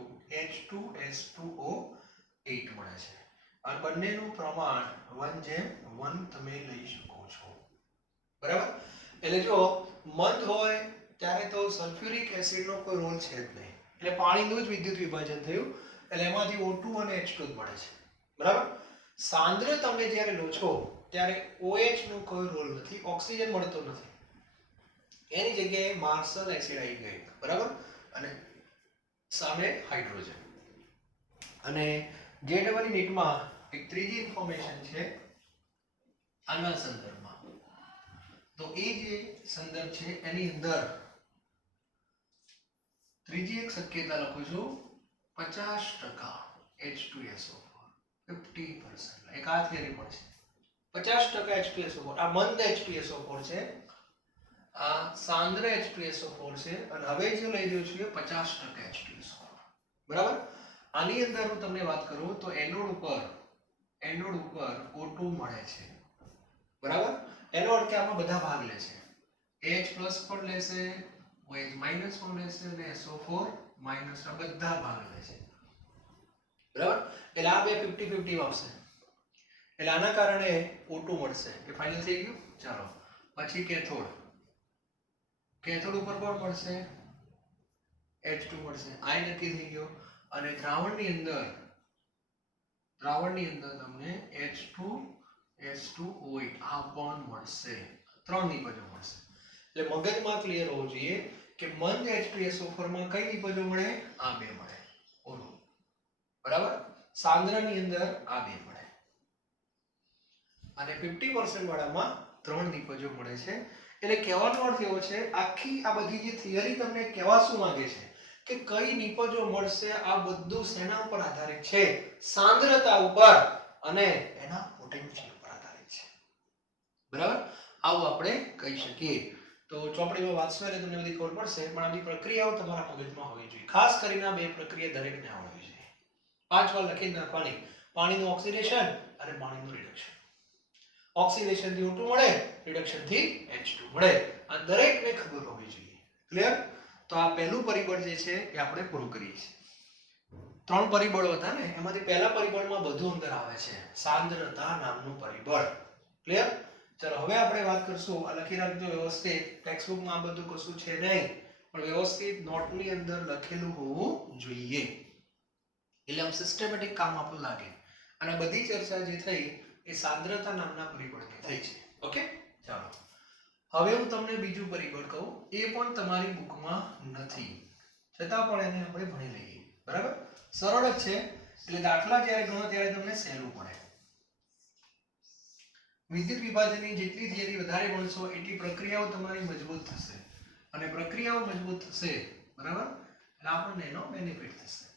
H2S2O8 મળે છે અને બંનેનું પ્રમાણ 1:1 તમે લઈ શકો છો. બરાબર, એટલે જો મંદ હોય ત્યારે તો સલ્ફ્યુરિક એસિડનો કોઈ રોલ છે જ નહીં, એટલે પાણીનું જ વિદ્યુત વિભાજન થયું, એટલે એમાંથી O2 અને H2 જ મળે છે. બરાબર, સાંદ્ર તમે જ્યારે લો છો ત્યારે OH નો કોઈ રોલ નથી, ઓક્સિજન મળતો નથી, એની જગ્યાએ માર્શલ એસિડ આવી ગઈ. બરાબર, અને સામે હાઇડ્રોજન. અને JEE નીટમાં એક ત્રીજી ઇન્ફોર્મેશન છે આના સંદર્ભમાં. તો એ જે સંદર્ભ છે એની અંદર ત્રીજી એક શક્યતા લખું છું 50% H2SO4, 50% એક આ થિયરી પણ છે 50% H2SO4 આ મંદ H2SO4 છે આ સાંદ્ર H2SO4 છે અને હવે જે લઈ રહ્યો છું એ 50% H2SO4 બરાબર આની અંદર હું તમને વાત કરું તો એનોડ ઉપર O2 મળે છે બરાબર એનો અર્થ કે આમાં બધા ભાગ લે છે H+ પણ લેશે OH- પણ લેશે અને SO4- આ બધા ભાગ લે છે બરાબર એટલે આ બે 50-50 આવશે એટલે આના કારણે O2 મળશે એ ફાઇનલ થઈ ગયું ચાલો પછી કેથોડ ઉપર કોણ મળશે H2 મળશે આ નક્કી થઈ ગયો અને દ્રાવણની અંદર તમને H2S2O8 આ પણ મળશે ત્રણ નિપજો મળશે એટલે મગજમાં ક્લિયર હોવું જોઈએ કે મંદ H2SO4 માં કઈ નિપજો મળે આ બે મળે ઓલું બરાબર સાંદ્રની અંદર આ બે મળે અને 50% વાળામાં ત્રણ નિપજો મળે છે એટલે કહેવાનો અર્થ એવો છે આખી આ બધી જે થિયરી તમને કહેવા શું માંગે છે કે કઈ નિપજો મળશે આ બધું શેના ઉપર આધારિત છે સાંદ્રતા ઉપર અને એના પોટેન્શિયલ ઉપર આધારિત છે બરાબર આવું આપણે કહી શકીએ તો ચોપડીમાં વાંચશો એટલે તમને બધી ખબર પડશે પણ આ બધી પ્રક્રિયાઓ તમારા મગજમાં હોવી જોઈએ ખાસ કરીને આ બે પ્રક્રિયા દરેકને આવડવી જોઈએ 5 વાર લખી નાખવાની પાણીનું ઓક્સિડેશન અને પાણીનું રિડક્શન ઓક્સિડેશન થી O2 મળે રિડક્શન થી H2 મળે આ દરેકને ખબર હોવી જોઈએ ક્લિયર તો આ પહેલું પરિબળ જે છે એ આપણે પૂરું કરીએ છીએ ત્રણ પરિબળો હતા ને એમાંથી પહેલા પરિબળમાં બધું અંદર આવે છે સાંદ્રતા નામનું પરિબળ ક્લિયર ચલો હવે આપણે વાત કરશું આ લખી રાખજો વ્યવસ્થિત ટેક્સ્ટબુકમાં આ બધું કશું છે નહીં પણ વ્યવસ્થિત નોટની અંદર લખેલું હોવું જોઈએ એટલે આમ સિસ્ટમેટિક કામ આપણું લાગે અને બધી ચર્ચા જે થઈ એ સાંદ્રતા નામના પરિબળની થઈ છે ઓકે ચાલો હવે હું તમને બીજું પરિબળ કહું એ પણ તમારી બુકમાં નથી છતાં પણ એને આપણે ભણી લઈએ બરાબર સરળ જ છે એટલે દાખલા જ્યારે ગણો ત્યારે તમને સહેલું પડે વિદ્યુત વિભાજનની જેટલી થિયરી વધારે ભણશો એટલી પ્રક્રિયાઓ તમારી મજબૂત થશે અને પ્રક્રિયાઓ મજબૂત થશે બરાબર એટલે આપણને એનો બેનિફિટ થશે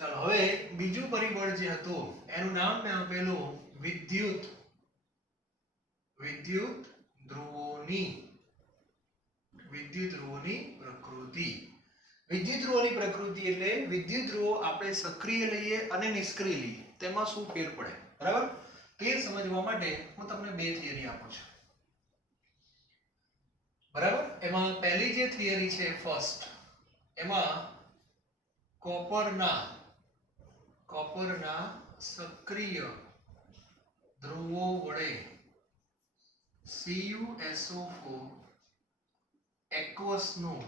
ચાલો હવે બીજું પરિબળ જે હતું એનું નામ મેં આપેલું વિદ્યુત ધ્રુવોની પ્રકૃતિ વિદ્યુત ધ્રુવોની પ્રકૃતિ એટલે વિદ્યુત ધ્રુવો આપણે સક્રિય લઈએ અને નિષ્ક્રિય લઈએ તેમાં શું ફેર પડે બરાબર તે સમજવા માટે હું તમને બે થિયરી આપું છું બરાબર એમાં પહેલી જે થિયરી છે ફર્સ્ટ એમાં કોપરના સક્રિય ધ્રુવો વડે CuSO4 aqueous નું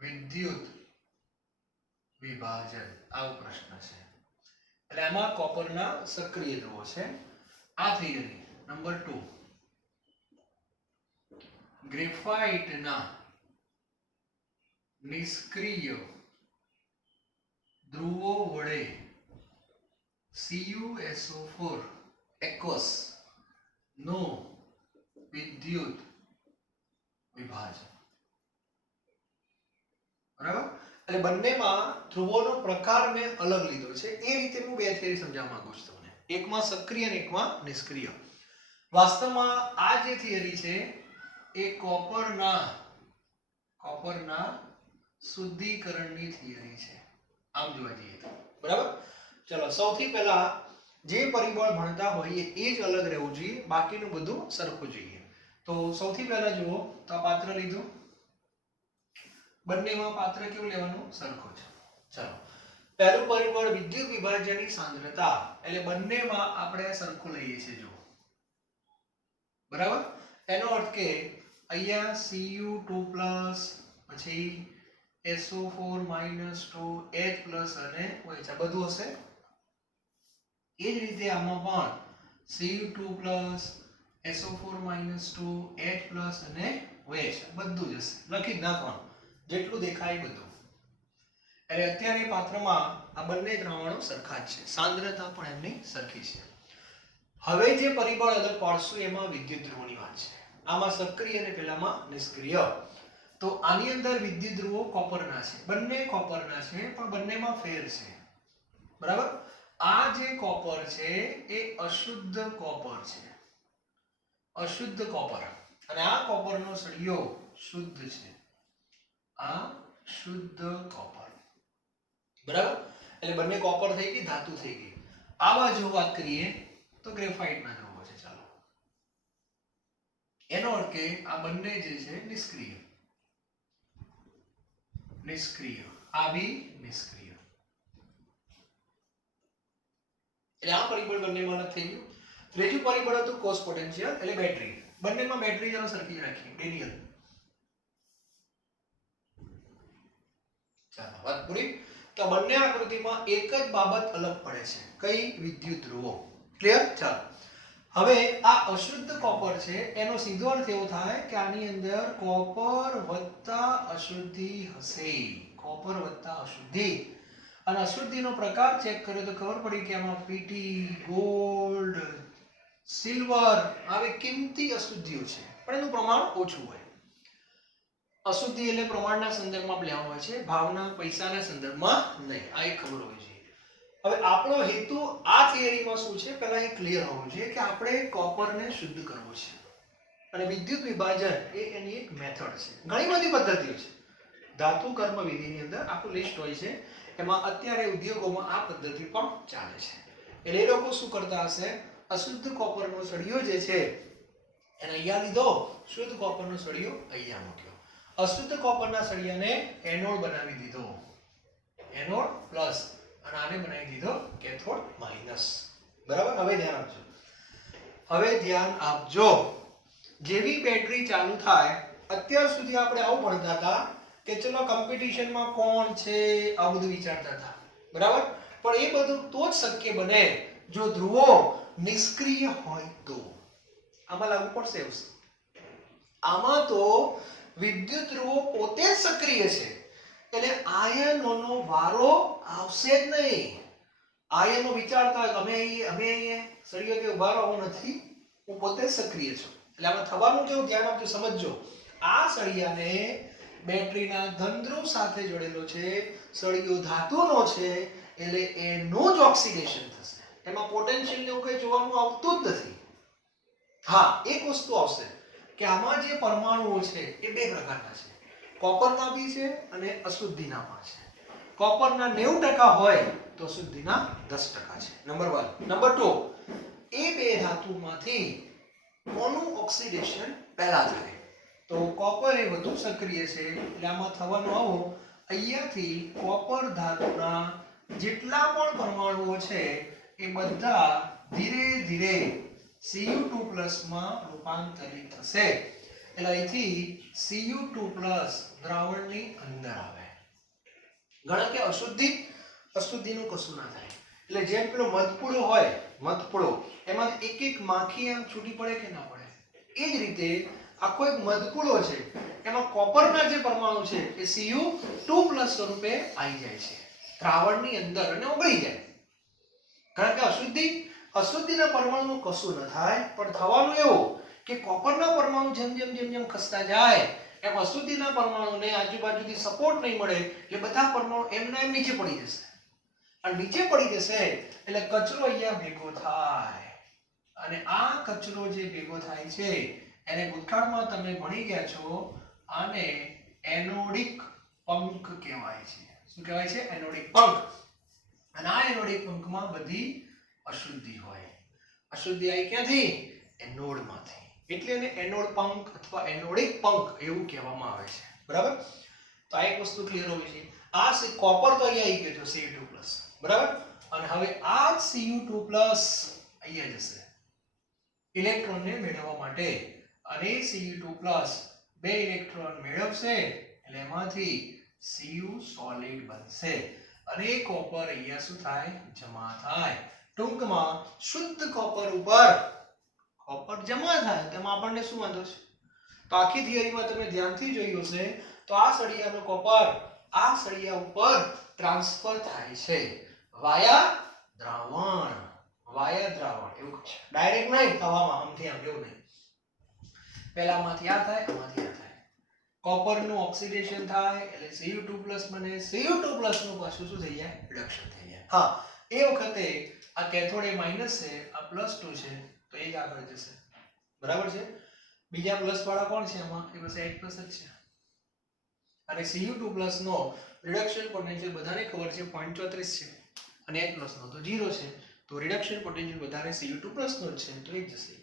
વિદ્યુત વિભાજન આવો પ્રશ્ન છે એટલે આમાં કોપરના સક્રિય ધ્રુવો છે આ થિયરી નંબર 2 ગ્રેફાઇટના નિષ્ક્રિય ધ્રુવો વડે CuSO4 aqueous નો વિદ્યુત વિભાજન બરાબર એટલે બંનેમાં ધ્રુવોનો પ્રકાર મેં અલગ લીધો છે એ રીતે હું બે થિયરી સમજાવવા માંગુ છું તમને એકમાં સક્રિય અને એકમાં નિષ્ક્રિય વાસ્તવમાં આ જે થિયરી છે એ કોપરના શુદ્ધિકરણની થિયરી છે આમ જોવા જઈએ તો બરાબર ચલો સૌથી પહેલા જે પરિબળ ભણતા હોઈએ એ જ અલગ રહેવું જોઈએ બાકીનું બધું સરખું જોઈએ તો સૌથી પહેલા જુઓ તો આ પાત્ર લીધું બંનેમાં પાત્ર કેવું લેવાનું સરખું છે ચલો પહેલું પરિબળ વિદ્યુત વિભાજનની સાંદ્રતા એટલે બંનેમાં આપણે સરખું લઈએ છીએ જો બરાબર એનો અર્થ કે અહીંયા Cu2+ પછી SO4 - 2 H+ અને OH આ બધું હશે એ જ રીતે આમાં પણ Cu2+ SO4 - 2 H+ અને OH બધું જ હશે લખી જ નાખવાનું જેટલું દેખાય બધું એટલે અત્યારે પાત્રમાં આ બંને દ્રાવણો સરખા જ છે સાંદ્રતા પણ એમની સરખી છે હવે જે પરિબળ અલગ પાડશું એમાં વિદ્યુત ધ્રુવોની વાત છે આમાં સક્રિય અને પેલામાં નિષ્ક્રિય તો આની અંદર વિદ્યુત ધ્રુવો કોપરના છે, બંને કોપરના છે, પણ બંનેમાં ફેર છે, બરાબર. આ જે કોપર છે એ અશુદ્ધ કોપર છે, અશુદ્ધ કોપર, અને આ કોપરનો સળિયો શુદ્ધ છે, આ શુદ્ધ કોપર, બરાબર. એટલે બંને કોપર થઈ ગઈ, ધાતુ થઈ ગઈ. આ બાજુ વાત કરીએ તો ગ્રેફાઇટના ધ્રુવો છે. ચાલો, એનો અર્થ કે આ બંને જે છે નિષ્ક્રિય, નિષ્ક્રિય, આ બી નિષ્ક્રિય. એટલે આ પરિબળ બંનેમાં નથી ગયું. ત્રીજું પરિબળ હતું કોસ પોટેન્શિયલ, એટલે બેટરી. બંનેમાં બેટરી જરા સરખી રાખી, ડેનિયલ. ચાલો, વાત પૂરી. તો બંને આકૃતિમાં એક જ બાબત અલગ પડે છે, કઈ? વિદ્યુત ધ્રુવો. ક્લિયર? ચાલો, હવે આ અશુદ્ધ કોપર છે એનો સીધો અર્થ એવો થાય કે આની અંદર કોપર વત્તા અશુદ્ધિ હશે, કોપર વત્તા અશુદ્ધિ. અને અશુદ્ધિનો પ્રકાર ચેક કર્યો તો ખબર પડી કે આમાં પીટી, ગોલ્ડ, સિલ્વર આવી કિંમતી અશુદ્ધિઓ છે, પણ એનું પ્રમાણ ઓછું હોય. અશુદ્ધિ એટલે પ્રમાણના સંદર્ભમાં લેવાનું હોય છે, ભાવના, પૈસાના સંદર્ભમાં નહીં. આ એક ખબર હોવી જોઈએ. હવે આપણો હેતુ આ થિયરીમાં શું છે, પહેલા એ ક્લિયર હોવું જોઈએ કે આપણે કોપરને શુદ્ધ કરવો છે, અને વિદ્યુત વિભાજન એ એની એક મેથડ છે. ઘણી બધી પદ્ધતિઓ છે. ધાતુ કર્મ વિધિની અંદર આખું લિસ્ટ હોય છે, એમાં અત્યારે ઉદ્યોગોમાં આ પદ્ધતિ પણ ચાલે છે. એટલે એ લોકો શું કરતા હશે, અશુદ્ધ કોપરનો સળિયો જે છે એને અહીંયા લીધો, શુદ્ધ કોપરનો સળિયો અહીંયા મૂક્યો. અશુદ્ધ કોપરના સળિયાને એનોડ બનાવી દીધો, એનોડ પ્લસ, અને આને બનાવી દીધો કેથોડ માઇનસ, બરાબર. હવે ધ્યાન આપજો, હવે ધ્યાન આપજો. જેવી બેટરી ચાલુ થાય, અત્યાર સુધી આપણે આવું ભણતા હતા કે ચલો કોમ્પિટિશનમાં કોણ છે, આ બધું વિચારતા હતા, બરાબર. પણ એ બધું તો જ શક્ય બને જો ધ્રુવો નિષ્ક્રિય હોય તો. આમાં લાગુ પડશે એવું. આમાં તો વિદ્યુત ધ્રુવો પોતે જ સક્રિય છે, એટલે આયનોનો વારો આવશે જ નહીં. આયનો વિચારતા હોય અમે અહીંયા સળિયો કે ઉભા રહો નથી, હું પોતે જ સક્રિય છું. એટલે આમાં થવાનું કેવું, ધ્યાન આપજો, સમજજો. આ સળિયાને બેટરીના ધન સાથે જોડેલો છે, સળિયો ધાતુનો છે, એટલે એનું જ ઓક્સિડેશન થશે. એમાં પોટેન્શિયલ ને એવું કંઈ જોવાનું આવતું જ નથી. હા, એક વસ્તુ આવશે કે આમાં જે પરમાણુઓ છે એ બે પ્રકારના છે, કોપરના બી છે અને અશુદ્ધિના પણ છે. કોપરના 90% હોય તો અશુદ્ધિના 10% છે. નંબર 1. નંબર 2, એ બે ધાતુમાંથી કોનું ઓક્સિડેશન પહેલા થાય? તો કોપર એ વધુ સક્રિય છે, એટલે આમાં થવાનું આવું, અહીંયાથી કોપર ધાતુના જેટલા પણ પરમાણુઓ છે એ બધા ધીરે ધીરે Cu2+ માં રૂપાંતરિત થશે. એટલે અહીંથી Cu2+ દ્રાવણની અંદર આવે. ઘણા કે અશુદ્ધિનું કશું ના થાય. એટલે જેમ પેલો મધપુડો હોય, મધપુડો, એમાં એક એક માખી આમ છૂટી પડે કે ના પડે, એ જ રીતે આખો એક મધપુડો છે, એમાં કોપરના જે પરમાણુ છે એ Cu2+ સ્વરૂપે આવી જાય છે દ્રાવણની અંદર અને ઓગળી જાય. કારણ કે અશુદ્ધિના પરમાણુ કશું ન થાય, પણ થવાનું એવું કે કોપરના પરમાણુ જેમ જેમ ખસતા જાય એમ અશુદ્ધિના પરમાણુને આજુબાજુથી સપોર્ટ નહીં મળે, એટલે બધા પરમાણુ એમના એમ નીચે પડી જશે. અને નીચે પડી જશે એટલે કચરો અહીંયા ભેગો થાય, અને આ કચરો જે ભેગો થાય છે એને ભૂતકાળમાં તમે ભણી ગયા છો, આને એનોડિક પંખ કહેવાય છે. શું કહેવાય છે? એનોડિક પંખ. અને આ એનોડિક પંખમાં બધી અશુદ્ધિ હોય. અશુદ્ધિ આવી ક્યાંથી? એનોડમાંથી. એટલે એને એનોડ પંખ અથવા એનોડિક પંખ એવું કહેવામાં આવે છે, બરાબર. તો આ એક વસ્તુ ક્લિયર હોવી જોઈએ. આ કોપર તો અહીંયા આવી ગયો છે Cu2+, બરાબર. અને હવે આ Cu2+ અહીંયા જશે ઇલેક્ટ્રોનને મેળવવા માટે, અને Cu2+ બે ઇલેક્ટ્રોન મેળવશે એટલે એમાંથી Cu સોલિડ બનશે, અને એ કોપર અહીંયા શું થાય? જમા થાય. ટૂંકમાં શુદ્ધ કોપર ઉપર કોપર જમા થાય, તેમાં આપણને શું વાંધો છે? તો આખી થિયરીમાં તમે ધ્યાનથી જોયું હશે તો આ સળિયાનો કોપર આ સળિયા ઉપર ટ્રાન્સફર થાય છે વાયા દ્રાવણ, એવું છે. ડાયરેક્ટ નહીં હવામાં, આમથી આમ એવું નહીં. પહેલામાંથી આ થાય, આમાંથી આ થાય. કોપર નું ઓક્સિડેશન થાય એટલે Cu2+ બને, Cu2+ નું પાછું શું થઈ જાય, રિડક્શન થઈ જાય. હા, એ વખતે આ કેથોડ એ માઈનસ છે, આ +2 છે, તો એ જ આગળ જશે. બરાબર છે. બીજા પ્લસ વાળા કોણ છે આમાં, એ બસ H+ જ છે. અને Cu2+ નો રિડક્શન પોટેન્શિયલ બધાને ખબર છે 0.34 છે અને H+ નો તો 0 છે, તો રિડક્શન પોટેન્શિયલ વધારે Cu2+ નો જ છે, તો એ જ જશે.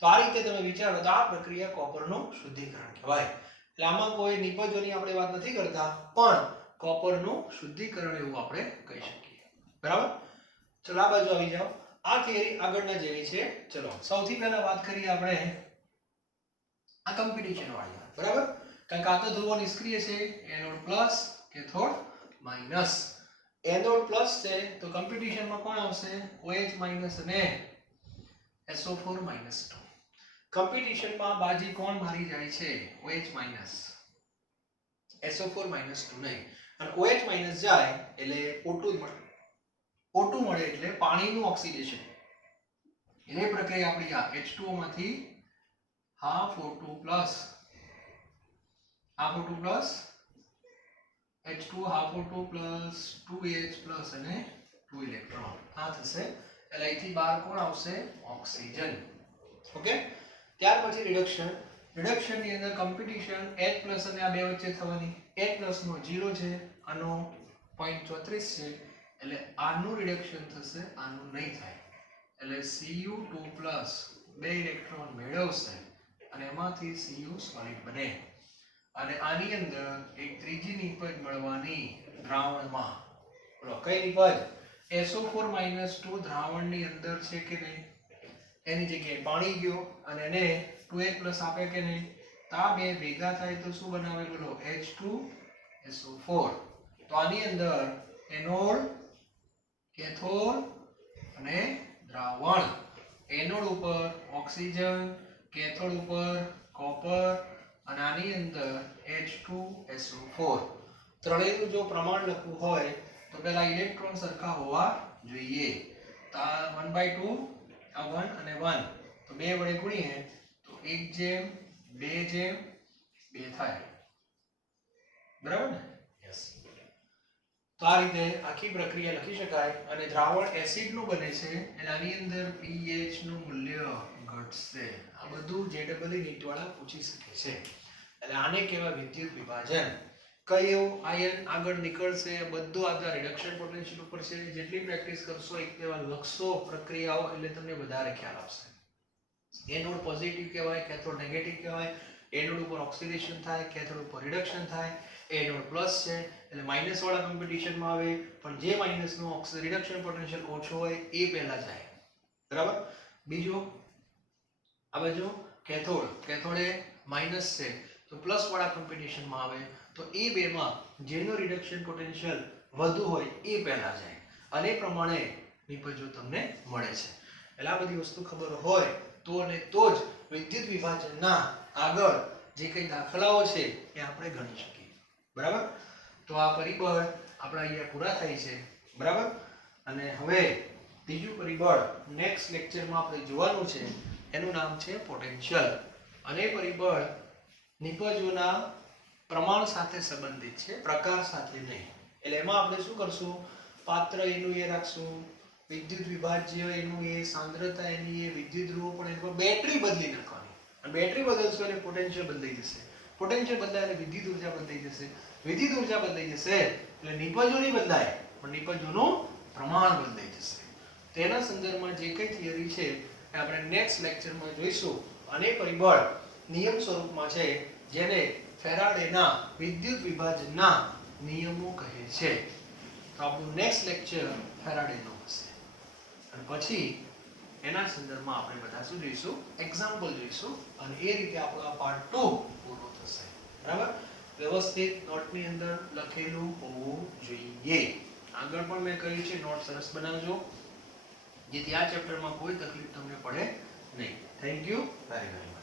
તો આ રીતે તમે વિચારો તો આ પ્રક્રિયા કોપરનું શુદ્ધિકરણ કહેવાય. એટલે આમાં કોઈ નિપજોની આપણે વાત નથી કરતા, પણ કોપરનું શુદ્ધિકરણ એવું આપણે કહી શકીએ. બરાબર. ચલો આ બાજુ આવી જાઓ. આ થિયરી આગળના જેવી છે. ચલો સૌથી પહેલા વાત કરીએ આપણે આ કોમ્પિટિશન વાળી. બરાબર. કારણ કે આ તો ધ્રુવો નિષ્ક્રિય છે, anode plus cathode minus. Anode plus છે તો કોમ્પિટિશનમાં કોણ આવશે, OH માઈનસ અને SO4 માઈનસ 2. કોમ્પિટિશનમાં બાજી કોણ મારી જાય છે, OH માઈનસ, SO4 માઈનસ 2 નહીં. અને OH માઈનસ જાય એટલે O2 મળે. O2 મળે એટલે પાણીનું ઓક્સિડેશન. એટલે પ્રક્રિયા આપણી આ H2O માંથી half O2 plus H2 half O2 plus 2H plus અને 2 ઇલેક્ટ્રોન આ થશે. એટલે અહીંથી બહાર કોણ આવશે, ઓક્સિજન. ઓકે. ત્યાર પછી રિડક્શન ની અંદર કોમ્પિટિશન H+ અને આ બે વચ્ચે થવાની. H+ નો 0 છે, આનો 0.34 છે, એટલે આનું રિડક્શન થશે, આનું નહીં થાય. એટલે Cu2+ બે ઇલેક્ટ્રોન મેળવશે અને એમાંથી Cu સોલિડ બને. અને આની અંદર એક ત્રીજી નિપજ મળવાની દ્રાવણમાં. બોલો કઈ નિપજ, SO4 2 દ્રાવણની અંદર છે કે નહીં, એની જગ્યાએ પાણી ગયો અને એને 2H+ આપે કે નહીં, આ બે ભેગા થાય તો શું બનાવે, બોલો H2SO4. તો આની અંદર એનોડ, કેથોડ અને દ્રાવણ. એનોડ ઉપર ઓક્સિજન, કેથોડ ઉપર કોપર અને આની અંદર H2SO4. ત્રણેયનું જો પ્રમાણ લખવું હોય તો પહેલા ઇલેક્ટ્રોન સરખા હોવા જોઈએ. તો આ 1/2, આ 1 અને 1, તો 2 વડે ગુણીએ તો 1:2:2 થાય. બરાબર ને? યસ. તો આ રીતે આખી પ્રક્રિયા લખી શકાય. અને દ્રાવણ એસિડ નું બને છે એટલે આની અંદર pH નું મૂલ્ય ઘટશે. આ બધું JEE નીટ વાળા પૂછી શકે છે. એટલે આને કહેવાય વિદ્યુત વિભાજન. કયું આયન આગળ નીકળશે, બધું આ રિડક્શન પોટેન્શિયલ ઉપર છે. જેટલી પ્રેક્ટિસ કરશો એક એવા લખશો પ્રક્રિયાઓ એટલે તમને વધારે ખ્યાલ આવશે. એનોડ પોઝિટિવ કહેવાય, કેથોડ નેગેટિવ કહેવાય. એનોડ ઉપર ઓક્સિડેશન થાય, કેથોડ ઉપર રિડક્શન થાય. એનોડ પ્લસ છે એટલે માઈનસ વાળા કોમ્પિટિશનમાં આવે, પણ જે માઈનસ નો રિડક્શન પોટેન્શિયલ ઓછો હોય એ પહેલા જાય. બરાબર. બીજો આ બાજુ કેથોડ એ માઈનસ છે તો પ્લસ વાળા કોમ્પિટિશનમાં આવે, તો એ બેમાં જેનો રિડક્શન પોટેન્શિયલ વધુ હોય એ પહેલા જાય. અને એ પ્રમાણે નિપજો તમને મળે છે. એટલે આ બધી વસ્તુ ખબર હોય તો અને તો જ વિદ્યુત વિભાજનના આગળ જે કંઈ દાખલાઓ છે એ આપણે ગણી શકીએ. બરાબર. તો આ પરિબળ આપણા અહીંયા પૂરા થાય છે. બરાબર. અને હવે બીજું પરિબળ નેક્સ્ટ લેક્ચરમાં આપણે જોવાનું છે, એનું નામ છે પોટેન્શિયલ. અને પરિબળ નિપજોના પ્રમાણ સાથે સંબંધિત છે, પ્રકાર સાથે નહીં. એટલે એમાં આપણે શું કરશું, પાત્ર એનું એ રાખશું, વિદ્યુત વિભાજ્ય એનું એ, સાંદ્રતા એની એ, વિદ્યુત ધ્રુવો પણ એનું, બેટરી બદલી નાખવાની. અને બેટરી બદલશો એટલે પોટેન્શિયલ બદલાઈ જશે. પોટેન્શિયલ બદલાય એટલે વિદ્યુત ઉર્જા બદલાઈ જશે. વિદ્યુત ઉર્જા બદલાઈ જશે એટલે નિપજો નહીં બદલાય, પણ નિપજોનું પ્રમાણ બદલાઈ જશે. તેના સંદર્ભમાં જે કંઈ થિયરી છે એ આપણે નેક્સ્ટ લેક્ચરમાં જોઈશું. અને પરિબળ નિયમ સ્વરૂપમાં છે, જેને ફેરાડેના વિદ્યુત વિભાજનના નિયમો કહે છે. તો આપણું નેક્સ્ટ લેક્ચર ફેરાડેનો હશે. અને પછી એના સંદર્ભમાં આપણે બધા શું જોઈશું, એક્ઝામ્પલ જોઈશું. અને એ રીતે આપણો આ પાર્ટ 2 પૂરો થશે. બરાબર. વ્યવસ્થિત નોટની અંદર લખેલું હોવું જોઈએ. આગળ પણ મેં કહ્યું છે નોટ સરસ બનાવજો, જેથી આ ચેપ્ટરમાં કોઈ તકલીફ તમને પડે નહીં. Thank you very much.